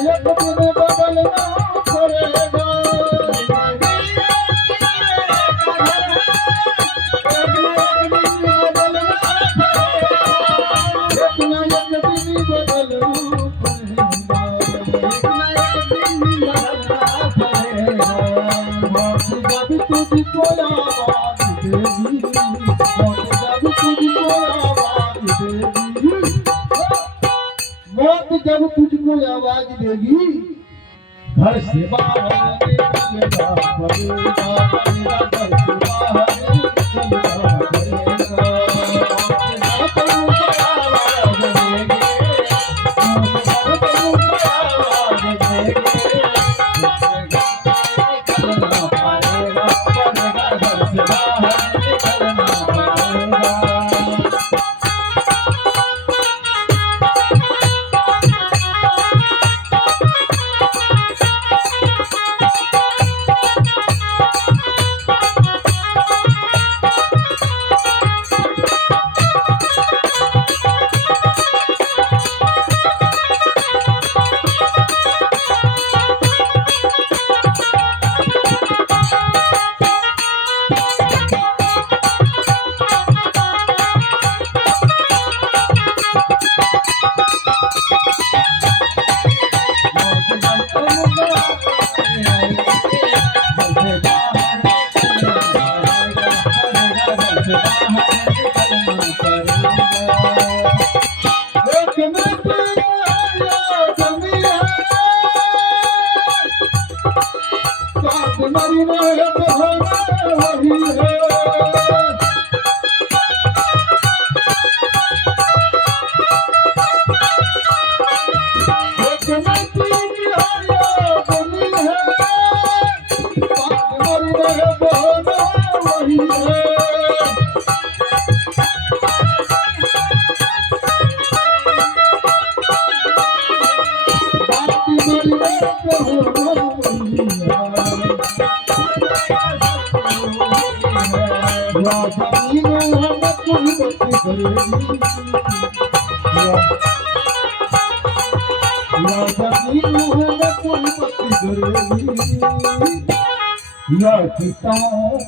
एक दिन बदलना पड़ेगा। तुझको आवाज देगी, तुझको आवाज देगी, मौत जब तुझको आवाज देगी, घर से बाहर निकलना पड़ेगा, घर से बाहर निकलना पड़ेगा। या किताब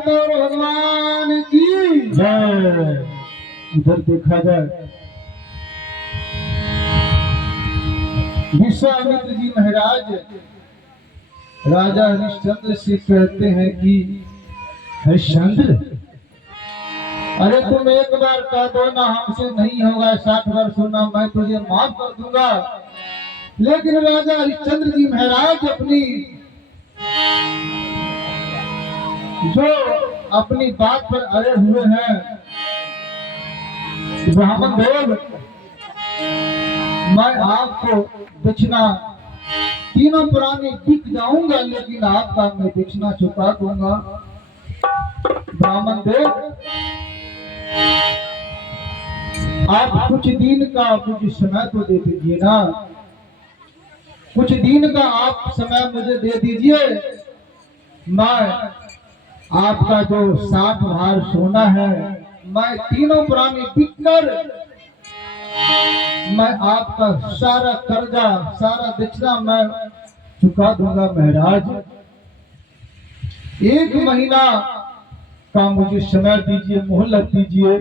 भगवान की जय। इधर देखा जाए विश्वामित्र जी महाराज राजा हरिश्चंद्र से कहते हैं कि हरिश्चंद्र, अरे तुम एक बार कह दो ना, हमसे नहीं होगा 60 वर्ष होना, मैं तुझे माफ कर दूंगा। लेकिन राजा हरिश्चंद्र जी महाराज अपनी बात पर अड़े हुए हैं। ब्राह्मण देव, मैं आपको दक्षिणा तीनों प्राणी बिक जाऊंगा, लेकिन आपका मैं दक्षिणा चुका दूंगा। ब्राह्मण देव, आप कुछ दिन का मुझे समय तो दे दीजिए ना, कुछ दिन का आप समय मुझे दे दीजिए। मैं आपका जो 60 भार सोना है, मैं तीनों प्राणी बिककर मैं आपका सारा कर्जा, सारा दक्षिणा मैं चुका दूंगा। महाराज, 1 महीना का मुझे समय दीजिए, मोहलत दीजिए।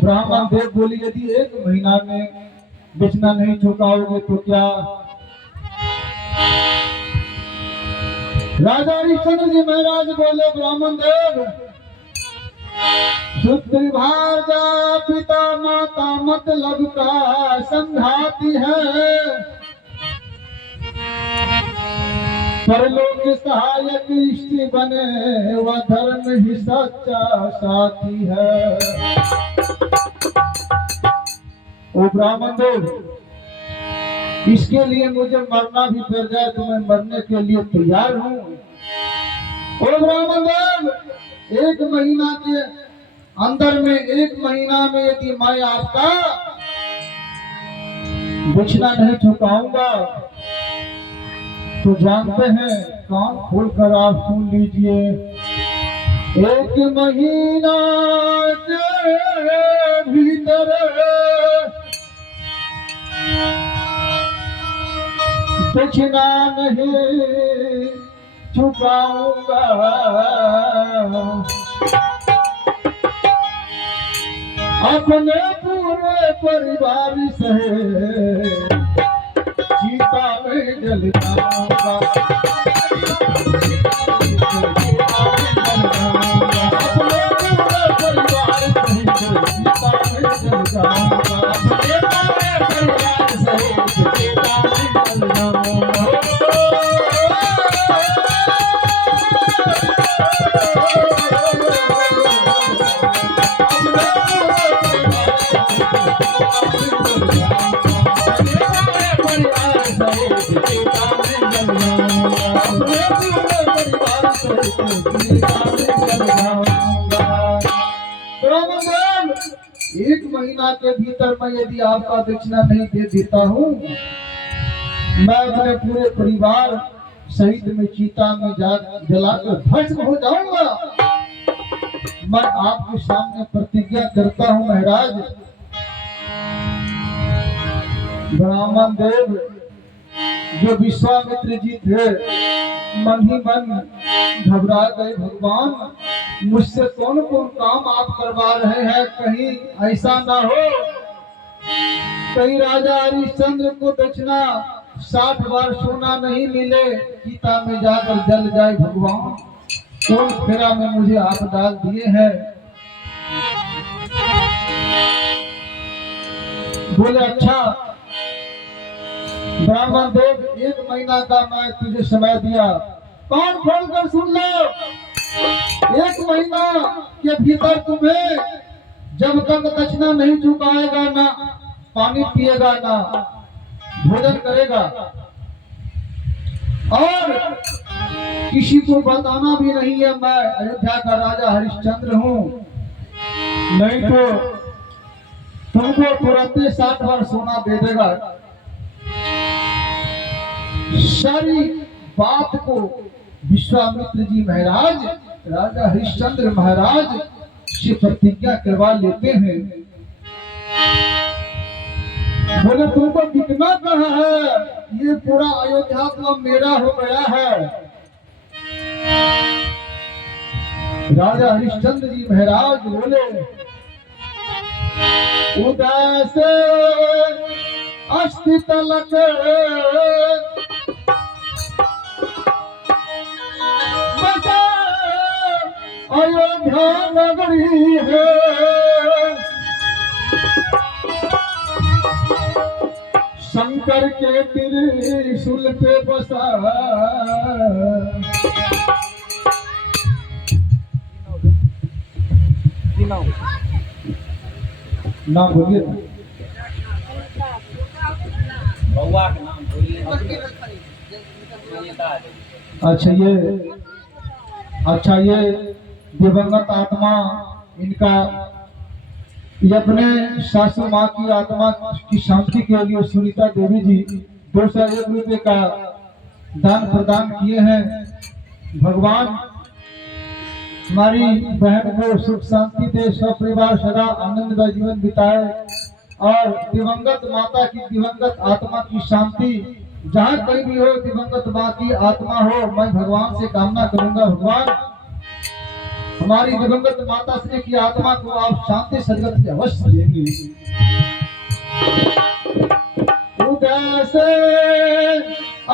ब्राह्मण देव बोली, यदि 1 महीना में दक्षिणा नहीं चुकाओगे तो क्या? राजा हरिश्चंद्र जी महाराज बोले, ब्राह्मण देव, शुद्ध भार्या पिता माता मतलब का संघाती है, परलोक सहायक इष्ट बने वह धर्म ही सच्चा साथी है। ओ ब्राह्मण देव, इसके लिए मुझे मरना भी पड़ जाए तो मैं मरने के लिए तैयार हूँ। ओ ब्राह्मण देव, 1 महीना के अंदर में, 1 महीना में यदि मैं आपका दक्षिणा नहीं चुकाऊंगा तो जानते हैं, कान खोलकर आप सुन लीजिए। 1 महीना के भीतर दक्षिणा नहीं चुकाऊंगा, अपने पूरे परिवार से चिता में जल जाऊंगा, अपने पूरे परिवार से चिता में जल जाऊंगा, अपने पूरे परिवार से चिता में जल जाऊंगा। एक महीना के भीतर मैं यदि आपका दक्षिणा नहीं दे देता हूँ, मैं अपने पूरे परिवार सहित में चिता में जलाकर भस्म हो जाऊंगा। मैं आपके सामने प्रतिज्ञा करता हूँ महाराज। ब्राह्मण देव, जो विश्वामित्र जी थे, मन ही मन घबरा गए। भगवान, मुझसे कौन कौन काम आप करवा रहे हैं, कहीं ऐसा ना हो कहीं राजा हरिश्चंद्र को दक्षिणा 60 बार सोना नहीं मिले, चिता में जाकर जल जाए। भगवान, कौन फेरा में मुझे आप डाल दिए हैं। बोले, अच्छा ब्राह्मण देव, 1 महीना का मैं तुझे समय दिया, कान खोलकर सुन लो। 1 महीना के भीतर तुम्हें जब तक दक्षिणा नहीं चुकाएगा, ना पानी पिएगा, ना भोजन करेगा, और किसी को बताना भी नहीं है मैं अयोध्या का राजा हरिश्चंद्र हूँ, नहीं तो तुमको तुरंत 60 बार सोना दे देगा। सारी बात को विश्वामित्र जी महाराज राजा हरिश्चंद्र महाराज से प्रतिज्ञा करवा लेते हैं। बोले, तुमको बिकना कहाँ है, ये पूरा अयोध्या तो मेरा हो गया है। राजा हरिश्चंद्र जी महाराज बोले, उदय से अस्थि तलक बसा अयोध्या नगरी है। शंकर के त्रिशूल पे बसा नाम बोलिए ना। बउआ के नाम बोलिए। अच्छा ये दिवंगत आत्मा इनका ये अपने सासू माँ की आत्मा की शांति के लिए सुनीता देवी जी 201 रुपये का दान प्रदान किए हैं। भगवान हमारी बहन को सुख शांति दे, सपरिवार सदा आनंदमय जीवन बिताए और दिवंगत माता की दिवंगत आत्मा की शांति जहाँ कहीं भी हो, दिवंगत माँ की आत्मा हो, मैं भगवान से कामना करूंगा भगवान हमारी दिवंगत माता श्री की आत्मा को आप शांति सदगति अवश्य देंगे। उदय से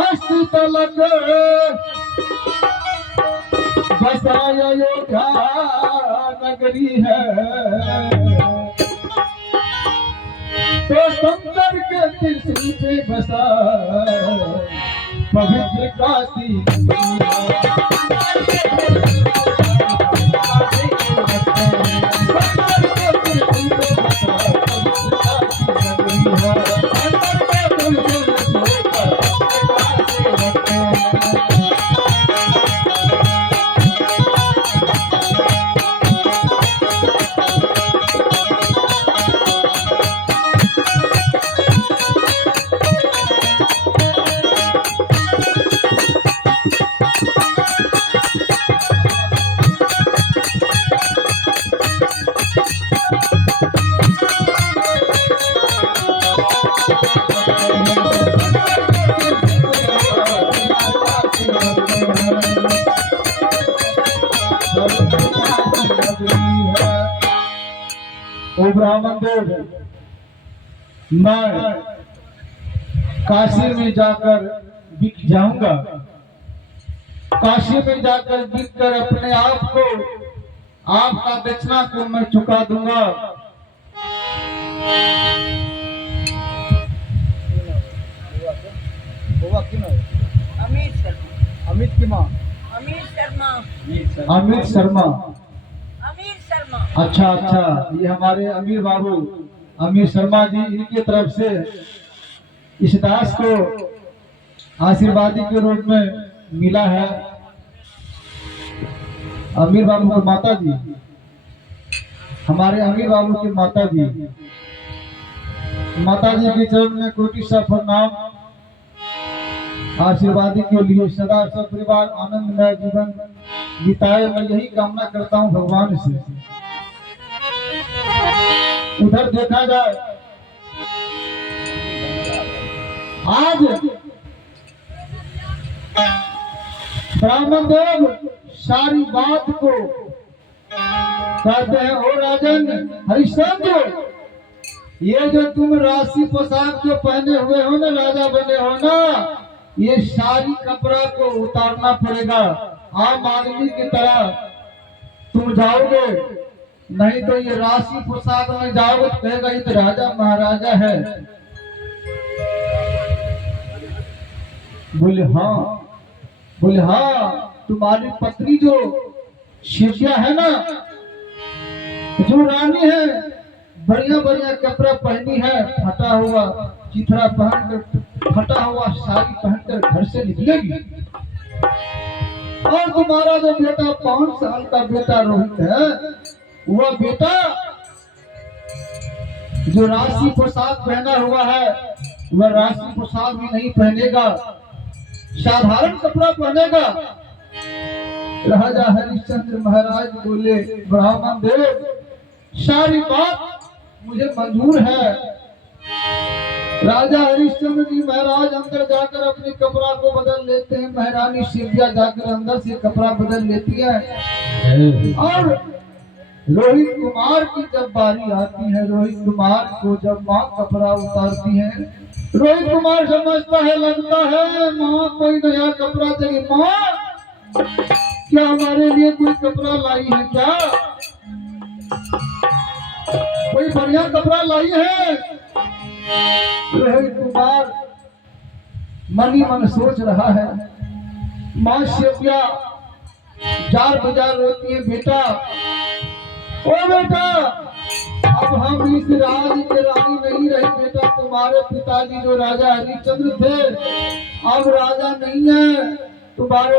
अस्थि तलक बसा अयोध्या नगरी है। तो शंकर के त्रिशूल पे बसा पवित्र काशी ओ ब्राह्मण देव, मैं काशी में जाकर बिक जाऊंगा। काशी में जाकर बिक कर अपने आप को आपका दक्षिणा को मैं चुका दूंगा। अमित शर्मा। अमित की माँ अमित शर्मा। अमित शर्मा। अमित शर्मा। अच्छा ये हमारे अमीर बाबू अमीर शर्मा जी, इनकी तरफ से इस दास को आशीर्वादी के रूप में मिला है। अमीर बाबू की माता जी, हमारे अमीर बाबू की माता जी के चरण में कोटि सा प्रणाम। आशीर्वादी के लिए सदा सब परिवार आनंदमय जीवन बिताए, मैं यही कामना करता हूँ भगवान से। उधर देखा जाए आज ब्राह्मण देव सारी बात को कहते हैं, ओ राजन हरिश्चंद्र, ये जो तुम राशि पोशाक जो पहने हुए हो ना, राजा बने हो ना, ये सारी कपड़ा को उतारना पड़ेगा। आम आदमी की तरह तुम जाओगे नहीं तो ये राशि पोशाक में जाओगे तो कहेगा ये तो राजा महाराजा है। बोले हाँ तुम्हारी पत्नी जो शिष्या है ना, जो रानी है, बढ़िया बढ़िया कपड़ा पहनी है, फटा हुआ चिथड़ा पहनकर, फटा हुआ साड़ी पहनकर घर से निकलेगी। और तुम्हारा जो बेटा 5 साल का बेटा रोहित है, वह बेटा जो राशि पोशाक पहना हुआ है, वह राशि पोशाक भी नहीं पहनेगा, साधारण कपड़ा पहनेगा। राजा हरिश्चंद्र महाराज बोले, ब्राह्मण देव सारी बात मुझे मंजूर है। राजा हरिश्चंद्र जी महाराज अंदर जाकर अपने कपड़ा को बदल लेते हैं, महारानी शिव्या जाकर अंदर से कपड़ा बदल लेती है और रोहित कुमार की जब बारी आती है, रोहित कुमार को जब माँ कपड़ा उतारती है, रोहित कुमार समझता है, लगता है माँ कोई नया कपड़ा देगी। माँ क्या हमारे लिए कोई कपड़ा लाई है क्या? कोई बढ़िया कपड़ा लाई है? रोहित कुमार मन ही मन सोच रहा है। माँ शिव्या जार बाजार रोती है, बेटा ओ बेटा, अब हम इस राज के रानी नहीं रहे बेटा। तुम्हारे पिताजी जो राजा हरिश्चंद्र थे, अब राजा नहीं है। तुम्हारे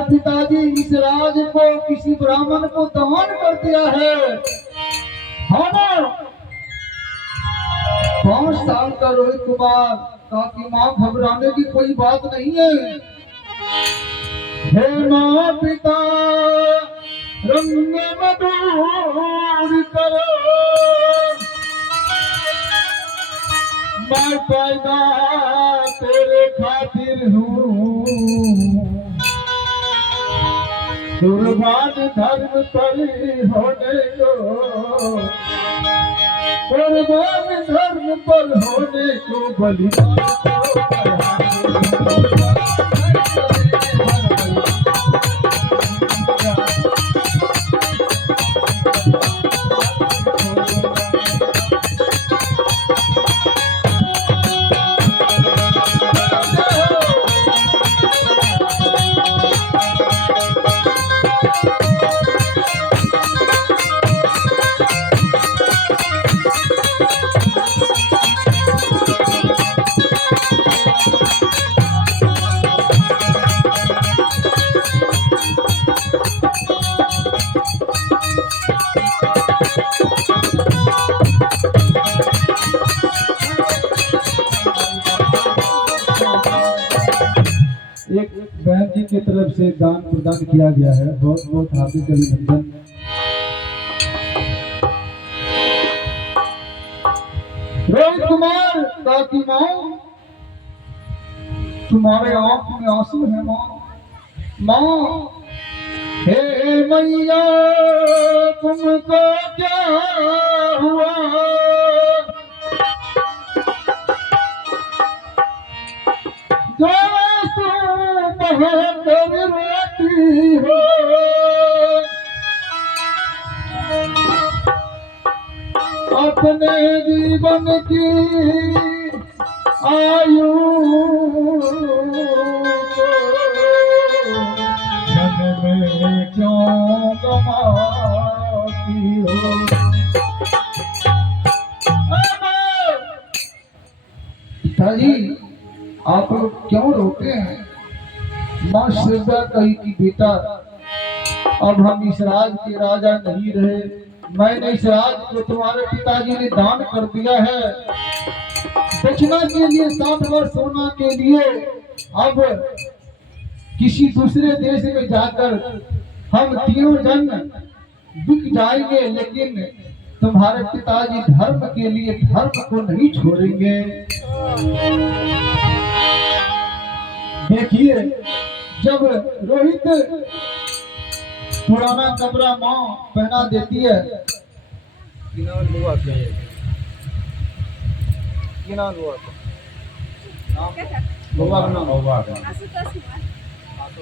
पिताजी इस राज को किसी ब्राह्मण को दान कर दिया है। हाँ ना? 5 साल का रोहित कुमार कहा कि माँ घबराने की कोई बात नहीं है। हे माँ पिता रंग मधुर करो, मैं पैदा तेरे खातिर हूँ। कुर्बान धर्म पर होने को, कुर्बान धर्म पर होने को बलिदान एक बहन जी की तरफ से दान प्रदान किया गया है। बहुत बहुत हार्दिक अभिनंदन। रोहित कुमार काकी माँ, तुम्हारे आंख में आंसू है माँ। माँ हे मैया तुमको क्या हुआ? रोती हो अपने जीवन की आयु क्षण में क्यों गवाती हो? पिताजी आप लोग क्यों रोते हैं? माँ शिव्या कही कि बेटा अब हम इस राज के राजा नहीं रहे। मैंने इस राज को तुम्हारे पिताजी ने दान कर दिया है दक्षिणा के लिए, 60 वर्ष सोना के लिए। अब किसी दूसरे देश में जाकर हम तीनों जन बिक जाएंगे, लेकिन तुम्हारे पिताजी धर्म के लिए धर्म को नहीं छोड़ेंगे। देखिए जब रोहित पुराना कपड़ा माँ पहना देती है,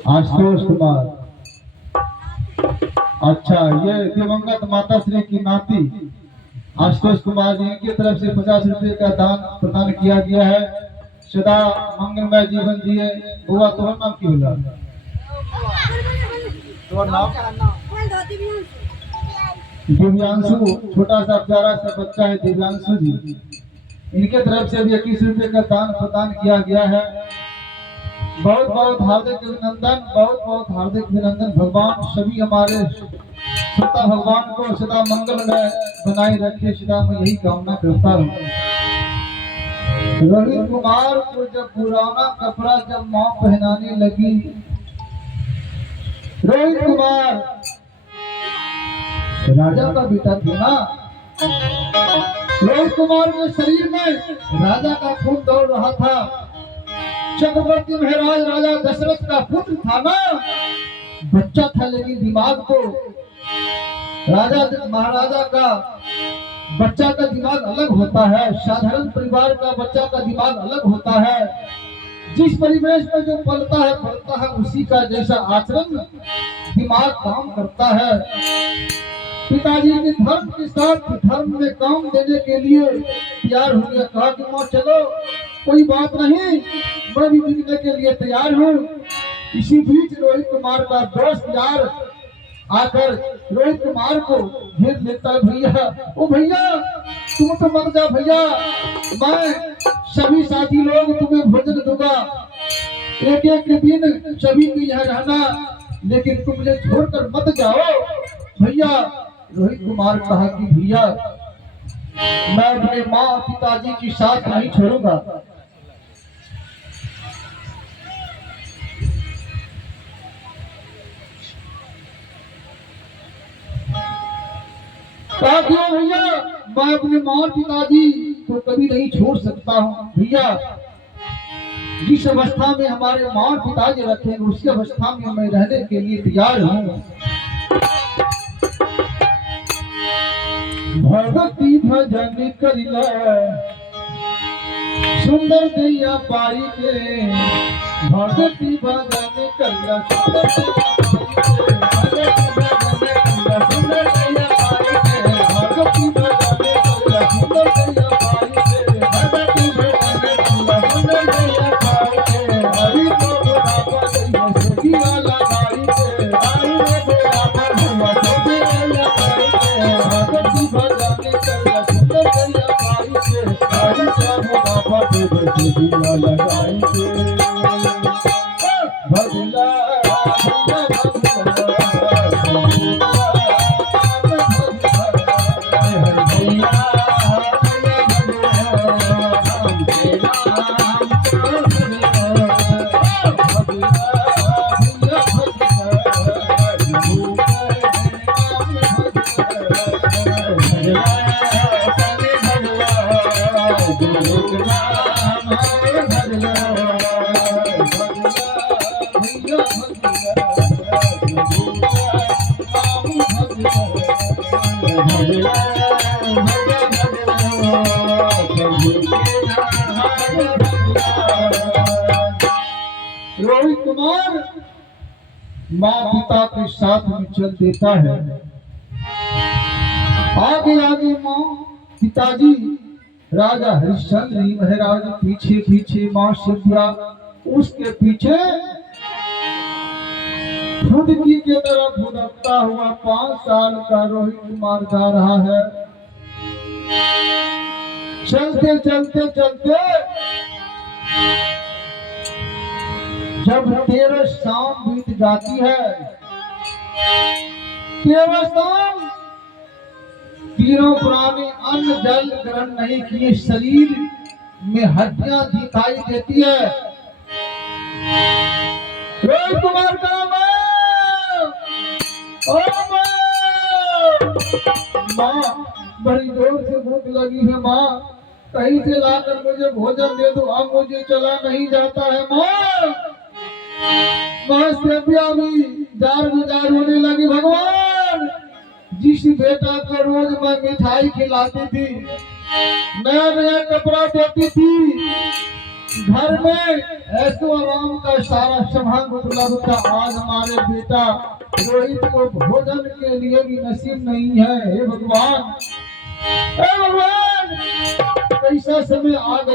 आशुतोष कुमार। अच्छा, ये दिवंगत माता श्री की नाती आशुतोष कुमार जी की तरफ से 50 रुपए का दान प्रदान किया गया है। सदा मंगलमय जीवन जिए। बुआ तुम्हारा नाम की होला? तुम्हारा नाम? दिव्यांशु। छोटा सा प्यारा सा बच्चा है दिव्यांशु जी। इनके तरफ से भी 21 रुपए का दान प्रदान किया गया है। बहुत बहुत हार्दिक अभिनंदन, बहुत बहुत हार्दिक अभिनंदन। भगवान सभी हमारे सत्ता भगवान को सदा मंगल में बनाए रखे, सदा मैं यही कामना करता हूँ। रोहित कुमार को जब पुराना कपड़ा जब माँ पहनाने लगी, रोहित कुमार राजा का बेटा था ना। रोहित कुमार के शरीर में राजा का खून दौड़ रहा था। चक्रवर्ती महाराज राजा दशरथ का पुत्र था ना। बच्चा था, लेकिन दिमाग तो राजा महाराजा का बच्चा का दिमाग अलग होता है, साधारण परिवार का बच्चा का दिमाग अलग होता है। जिस परिवेश में जो पलता है उसी का जैसा आचरण दिमाग काम करता है। पिताजी ने धर्म के साथ धर्म में काम देने के लिए तैयार हो गया। कहा कि माँ चलो, कोई बात नहीं, मैं भी बिकने के लिए तैयार हूँ। इसी बीच रोहित कुमार का दोस्त यार आकर रोहित कुमार को घेर लेता है। भैया, ओ भैया, तुम तो मत जा भैया, मैं सभी साथी लोग तुम्हें भोजन दूंगा, एक एक के दिन सभी को यहाँ रहना, लेकिन तुम मुझे छोड़कर मत जाओ भैया। रोहित कुमार कहा कि भैया, मैं अपने माँ पिताजी की साथ नहीं छोड़ूंगा। कहा कि भैया, मैं अपने माँ पिताजी को कभी नहीं छोड़ सकता हूँ भैया। जिस अवस्था में हमारे माँ पिताजी रखे उसी अवस्था में मैं रहने के लिए तैयार हूँ। भगति भजन करिला सुंदर दैया पाई के, भगति भजन करिला सुंदर दैया पाई के, भगति भजन करिला सुंदर दैया पाई के, भगति भजन करिला सुंदर दैया पाई के, हरि को बुलावा दैया सोगी वाला गाई के, हरि को बुलावा दैया सोगी वाला गाई के, भगति भजन करिला सुंदर दैया पाई के, हरि को बुलावा दैया सोगी वाला गाई के। भजला रोहित कुमार माँ पिता के साथ में चल देता है। आगे आगे माँ पिताजी राजा हरिश्चंद्र जी महाराज पीछे पीछे, माँ सिद्धिया उसके पीछे फुदकी के तरफ फुदकता हुआ 5 साल का रोहित कुमार जा रहा है। चलते चलते चलते जब 13 शाम बीत जाती है, 13 शाम तीनों प्राणी अन्न जल ग्रहण नहीं किए, शरीर में हड्डियां दिखाई देती है। रोहित कुमार का माँ, बड़ी जोर से भूख लगी है माँ, कहीं से लाकर मुझे भोजन दे दो, अब मुझे चला नहीं जाता है माँ। माँ सेविया भी जार गुजार होने लगी। भगवान, जिस बेटा को रोज मैं मिठाई खिलाती थी, नया नया कपड़ा देती थी, घर में ऐसो आराम का सारा सामान उपलब्ध था, आज हमारे बेटा रोहित को भोजन के लिए भी नसीब नहीं है। हे भगवान, कैसा समय आ गया।